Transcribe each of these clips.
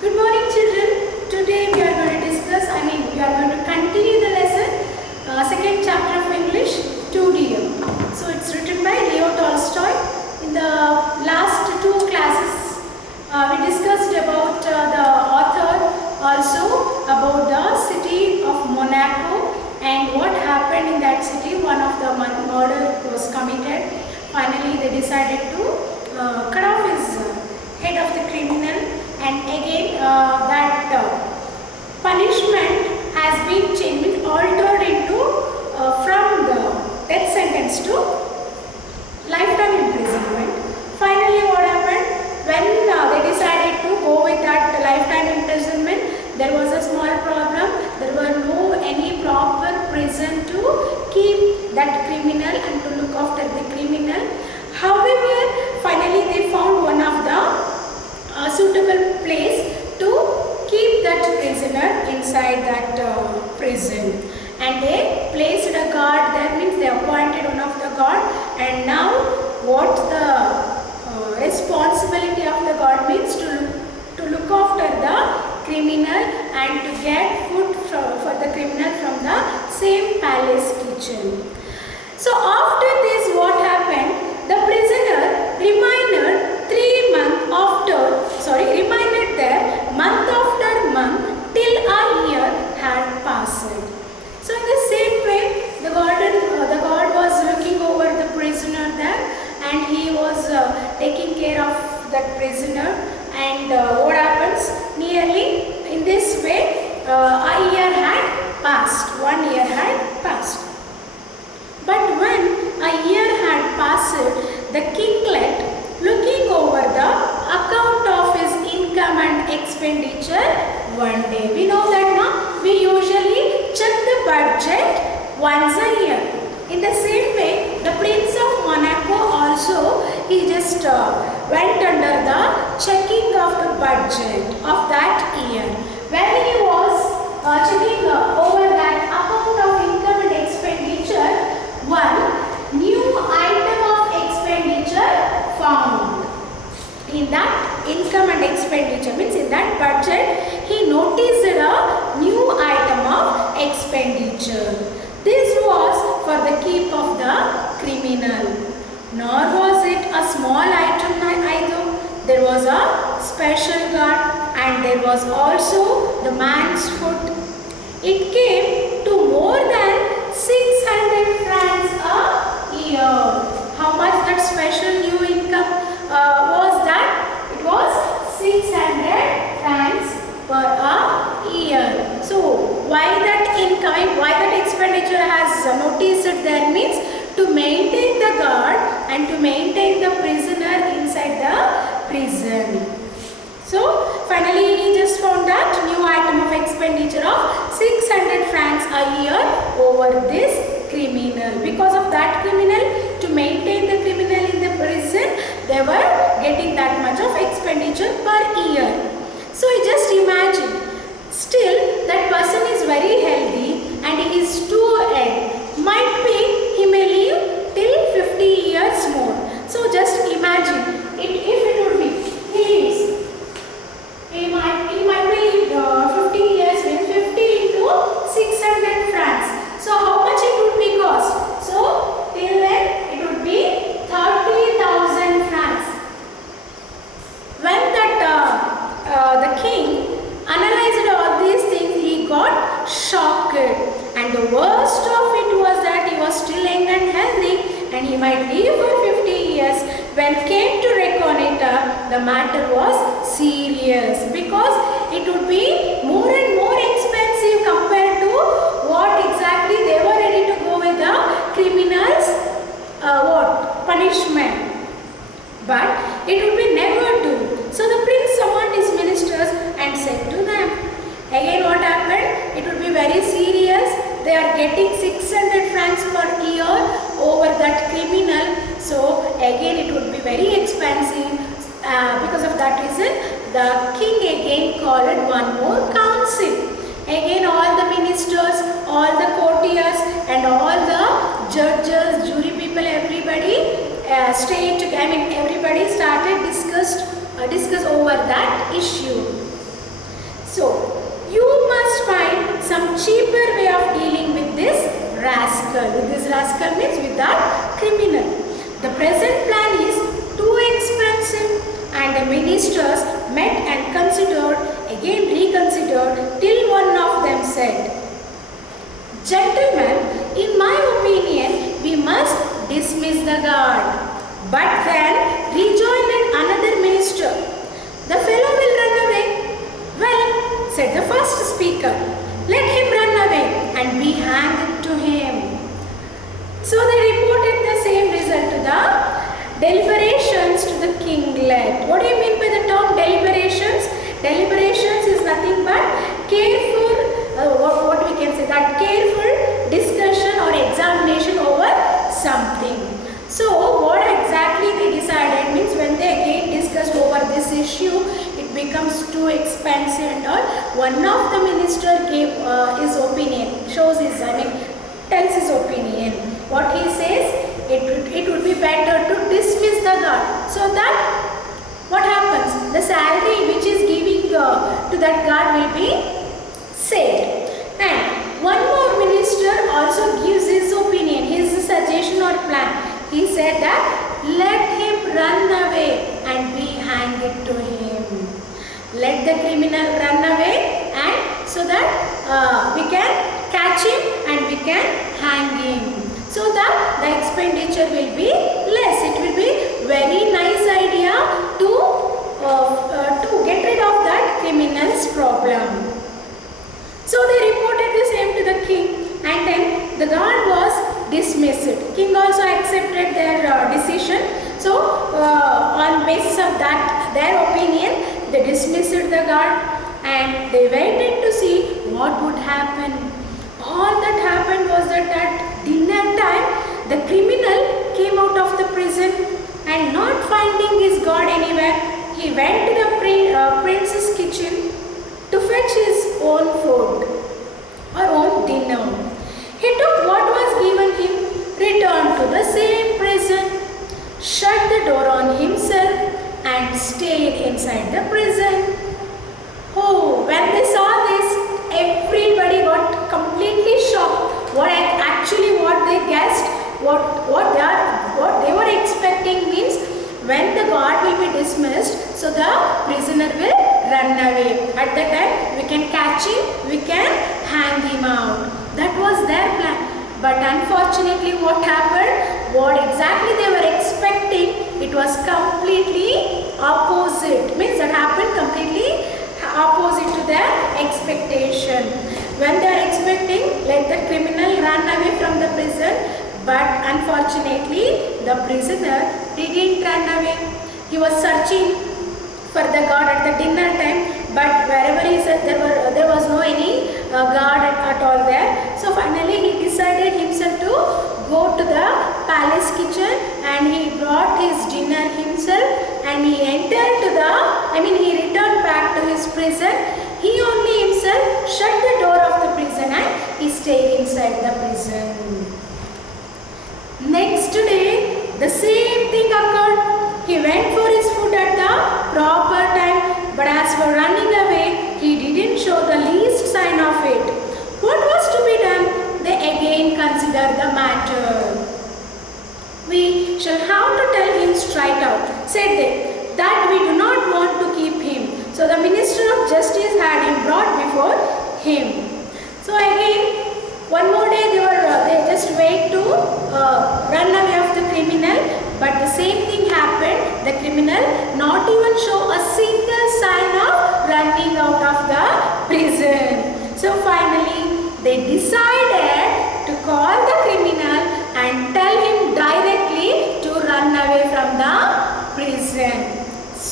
Good morning, children. Today we are going to discuss, we are going to continue the lesson, second chapter of English, 2DM. So it's written by Leo Tolstoy. In the last two classes, we discussed about the author, also about the city of Monaco and what happened in that city. One of the murder was committed. Finally, they decided to cut off his head of the criminal, and again that punishment has been changed, altered into from the death sentence to lifetime imprisonment. Finally, what happened when they decided to go with that lifetime imprisonment? There was a small problem. There were no any proper prison to keep that criminal and to look after the criminal. However, finally they found one of the suitable place to keep that prisoner inside that prison, and they placed a guard there, means they appointed one of the guard. And now what the responsibility of the guard means to look after the criminal and to get food for the criminal from the same palace kitchen. So after this, what happened? The prisoner remained there month after month till a year had passed. So in the same way, the guard was looking over the prisoner there, and he was taking care of that prisoner. And what happens? Nearly in this way, a year had passed. 1 year had passed. But when a year had passed, the kinglet, looking over the account of his income and expenditure one day. We know that now we usually check the budget once a year. In the same way, the Prince of Monaco also, he just went under the checking of the budget of that year. When he was checking over that account of income and expenditure, one new item of expenditure found. In that income and expenditure, means in that budget, he noticed a new item of expenditure. This was for the keep of the criminal. Nor was it a small item either. There was a special guard, and there was also the man's foot. It came to more than 600 francs a year. How much that special new income was that? It was 600 francs per a year. So why that income, why that expenditure has noticed there means to maintain the guard and to maintain the prisoner inside the prison. So finally he just found that new item of expenditure of 600 francs a year over this criminal. Because of that criminal, to maintain the criminal in the prison, they were getting that much of expenditure per year. So just imagine, still that person is very healthy and he is too young. Might be he may live till 50 years more. So just imagine, if it would be, he might be 50 years, means 50 into 600 francs. So how much it would be cost? So till then it would be 30,000 francs. When the king analyzed all these things, he got shocked. And the worst of it was that he was still young and healthy, and he might live for 50 years. When came to reckon it up, the matter was serious, because it would be more and more expensive compared to what exactly they were ready to go with the criminals' punishment. But it would be never do. So the prince summoned his ministers and said to them, again what happened? It would be very serious. They are getting 600 francs per year over that criminal. So again it would be very expensive. Because of that reason, the king again called one more council. Again all the ministers, all the courtiers and all the judges, jury people, everybody everybody started discuss over that issue. cheaper way of dealing with this rascal. With this rascal means with that criminal. The present plan is too expensive, and the ministers met and again reconsidered, till one of them said, "Gentlemen, in my opinion, we must dismiss the guard." But then rejoined another minister, "The fellow will run away." "Well," said the first speaker, "let him run away and be hanged to him." So they reported the same result to the deliberations to the kinglet. What do you mean by the term deliberations? Deliberations is nothing but careful, what we can say, that careful discussion or examination over something. So what exactly they decided means when they again discussed over this issue, it becomes too expensive and all. One of the minister gave his opinion, tells his opinion. What he says, it would be better to dismiss the guard, so that what happens, the salary which is giving to that guard will be saved. And one more minister also gives his opinion, his suggestion or plan. He said that let him run away and be hanged to him. Let the criminal run away, and so that we can catch him and we can hang him, so that the expenditure will be less. It will be very nice idea to get rid of that criminal's problem. So they reported the same to the king, and then the guard was dismissed. King also accepted their decision. So on basis of that, their opinion, they dismissed the guard and they waited to see what would happen. All that happened was that at dinner time, the criminal came out of the prison, and not finding his guard anywhere, he went to the prince's kitchen to fetch his own food or own dinner. He took what was given him, returned to the same prison, shut the door on himself and stayed inside the prison. Oh, when they saw this, everybody got completely shocked. What they guessed, what they were expecting means when the guard will be dismissed, so the prisoner will run away. At that time, we can catch him, we can hang him out. That was their plan. But unfortunately, what happened? What exactly they were expecting, it was completely opposite. Means that happened completely opposite to their expectation. When they are expecting, let the criminal run away from the prison, but unfortunately, the prisoner didn't run away. He was searching for the guard at the dinner time, but wherever he said there was no any guard at all there. So finally, he decided himself to go to the palace kitchen, and he brought his dinner himself, and he he returned back to his prison. He only himself shut the door of the prison and he stayed inside the prison. Next day, the same thing occurred. He went for his food at the proper time, but as for running away, he didn't show the least sign of it. What was to be done? They again considered the matter. "We shall have to tell him straight out," said they, "that we do not want to keep him." So the minister of justice had him brought before him. So again, one more day they just wait to run away of the criminal, but the same thing happened. The criminal not even show a single sign of running out of the prison. So finally, they decided to call the criminal and tell him directly to run away from the prison.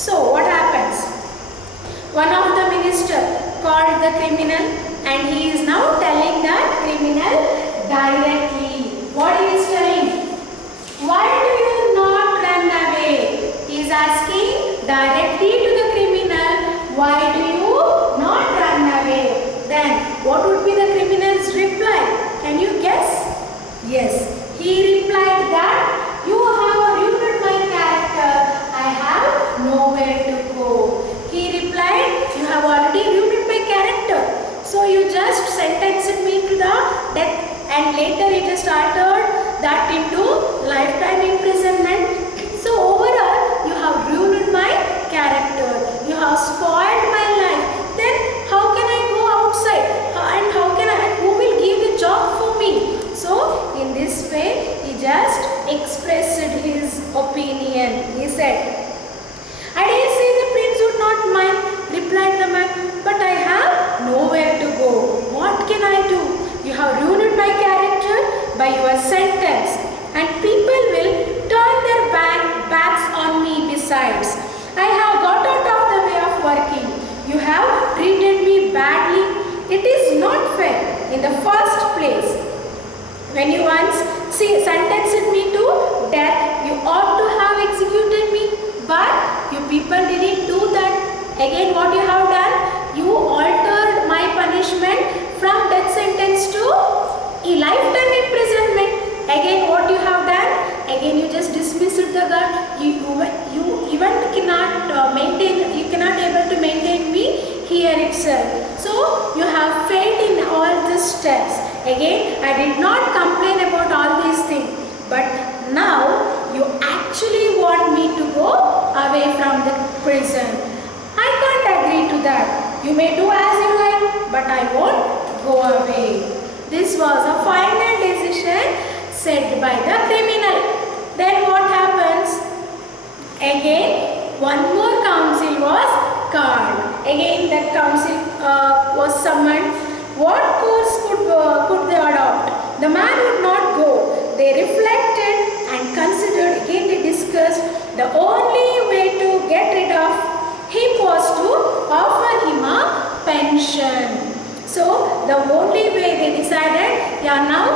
So what happens? One of the minister called the criminal, and he is now telling that criminal directly. What he is telling? Why do you not run away? He is asking directly to the criminal, why do you not run away? Then what would be the criminal's reply? Can you guess? Yes, he replied that you have ruined my character. I have nowhere to go. He replied, you have already ruined my character. So you just sentenced and later it has altered that into lifetime imprisonment. So overall, you have ruined my character. You have spoiled my life. Then how can I go outside? And how can I? Who will give the job for me? So in this way, he just expressed his opinion. He said, "I dare say the prince would not mind," replied the man, "but I have nowhere to go. What can I do? You have ruined my character by your sentence, and people will turn their backs on me besides. I have got out of the way of working. You have treated me badly. It is not fair. In the first place, when you once sentenced me to death, you ought to have executed me. But you people didn't do that. Again, what you have done? You altered my punishment from death sentence to a lifetime imprisonment. Again, what you have done? Again, you just dismissed the guard. You even cannot maintain. You cannot able to maintain me here itself. So you have failed in all these steps. Again, I did not complain about all these things, but now you actually want me to go away from the prison. I can't agree to that. You may do as you like, but I won't go away." This was a final decision said by the criminal. Then what happens? Again, one more council was called. Again, that council was summoned. What course could they adopt? The man would not go. They reflected and considered. Again, they discussed. The only way to get rid of him was to offer him a pension. So the only way they decided, yeah, now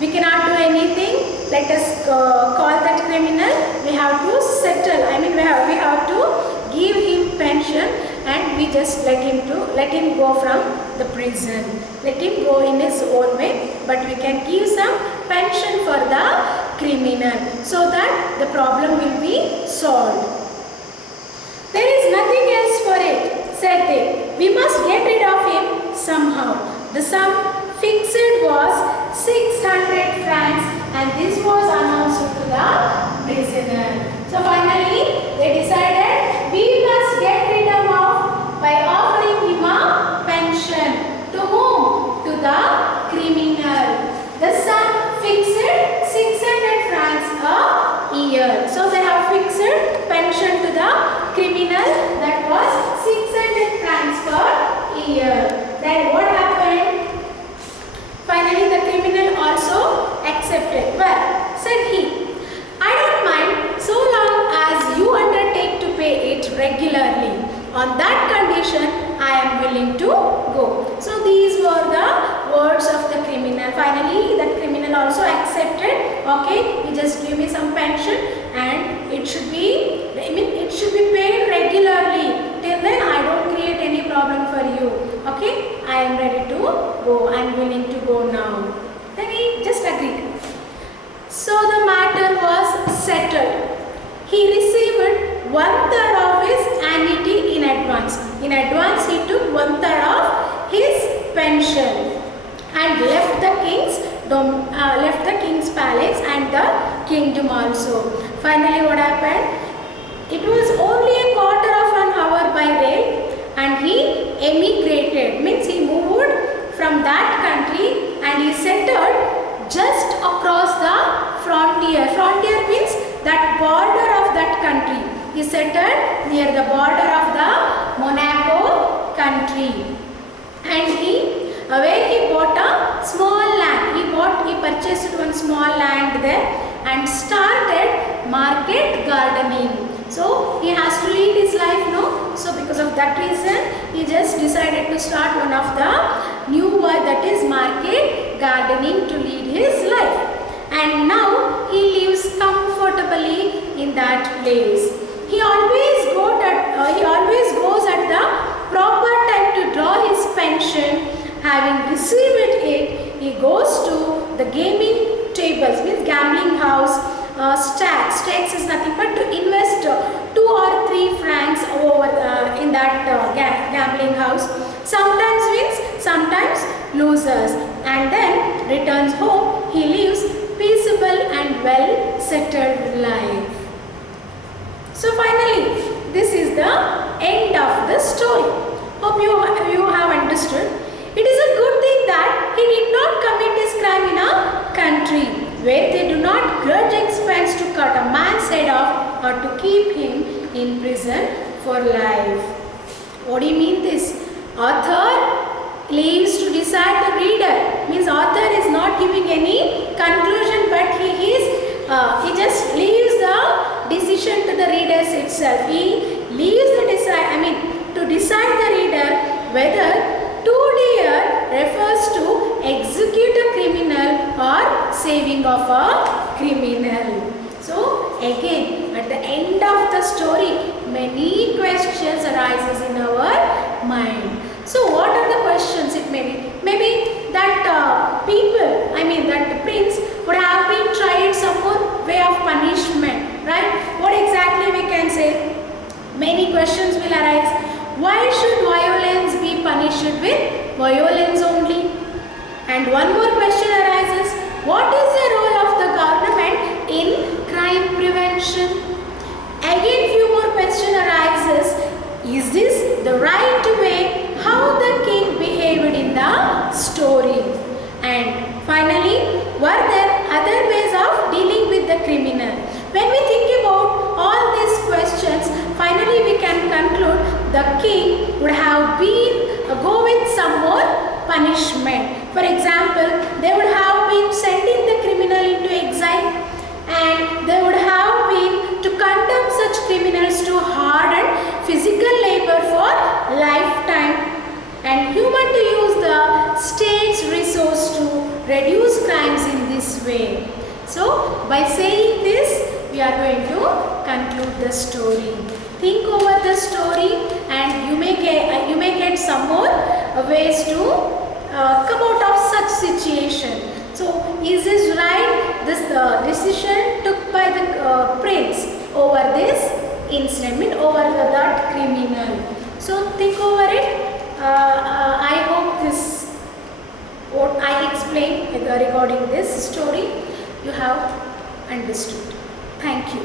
we cannot do anything. Let us call that criminal. We have to settle. I mean, we have to give him pension, and we just let him go from the prison. Let him go in his own way, but we can give some pension for the criminal so that the problem will be solved. "There is nothing else for it," said they. "We must get rid of him somehow." The sum fixed was 600 francs, and this was announced to the prisoner. So finally, they decided we must get rid of him by offering him a pension. To whom? To the criminal. The sum fixed 600 francs a year. So they have fixed pension to the criminal, that was 600 francs per year. Then what happened? Finally, the criminal also accepted. "Well," said he, "I don't mind so long as you undertake to pay it regularly. On that condition, I am willing to go." So these were the words of the criminal. Finally, that criminal also accepted. "Okay, you just give me some pension, and it should be paid regularly. Till then, I don't create any problem for you. Okay, I am ready to go. I am willing to go now." Then he just agreed. So the matter was settled. He received 1/3 of his annuity in advance. In advance, he took 1/3 of his pension and left the king's palace and the kingdom also. Finally, what happened? It was only a quarter of an hour by rail, and he emigrated. Means he moved from that country and he settled just across the frontier. Frontier means that border of that country. He settled near the border of the Monaco country, and where he bought a small land. He purchased one small land there and started market gardening. So he has to lead his life, no? So because of that reason, he just decided to start one of the new work, that is market gardening, to lead his life. And now he lives comfortably in that place. He always goes at the proper time to draw his pension. Having received it, he goes to the gaming tables, means gambling house, stakes is nothing but to invest 2 or 3 francs over in that gambling house. Sometimes means sometimes loses, and then returns home. He lives peaceable and well settled life. So finally, this is the end of the story. Hope you have understood. It is a good thing that he did not commit his crime in a country where they do not grudge expense to cut a man's head off or to keep him in prison for life. What do you mean this? Author leaves to decide the reader. Means author is not giving any conclusion, but he just leaves the decision to the readers itself. He leaves the to decide the reader whether to dear refers to execute a criminal or saving of a criminal. So again, at the end of the story, many questions arises in our mind. So what are the questions it may be? Maybe that that the prince would have been tried some more way of punishment, right? What exactly we can say? Many questions will arise. Why should violence be punished with violence only? And one more question arises. What is the role of the government in crime prevention? Again, few more questions arises. Is this the right way how the king behaved in the story? And finally, were there other ways of dealing with the criminal? When we think about all these questions, finally we can conclude the king would have go with some more punishment. For example, they would have been sending the criminal into exile, and they would have been to condemn such criminals to hard and physical labor for lifetime, and human to use the state's resource to reduce crimes in this way. So by saying this, we are going to conclude the story. Think over the story, and you may get some more ways to come out of such situation. So is this right? This decision took by the prince over this incident, over that criminal. So think over it. I hope this what I explained regarding this story you have understood. Thank you.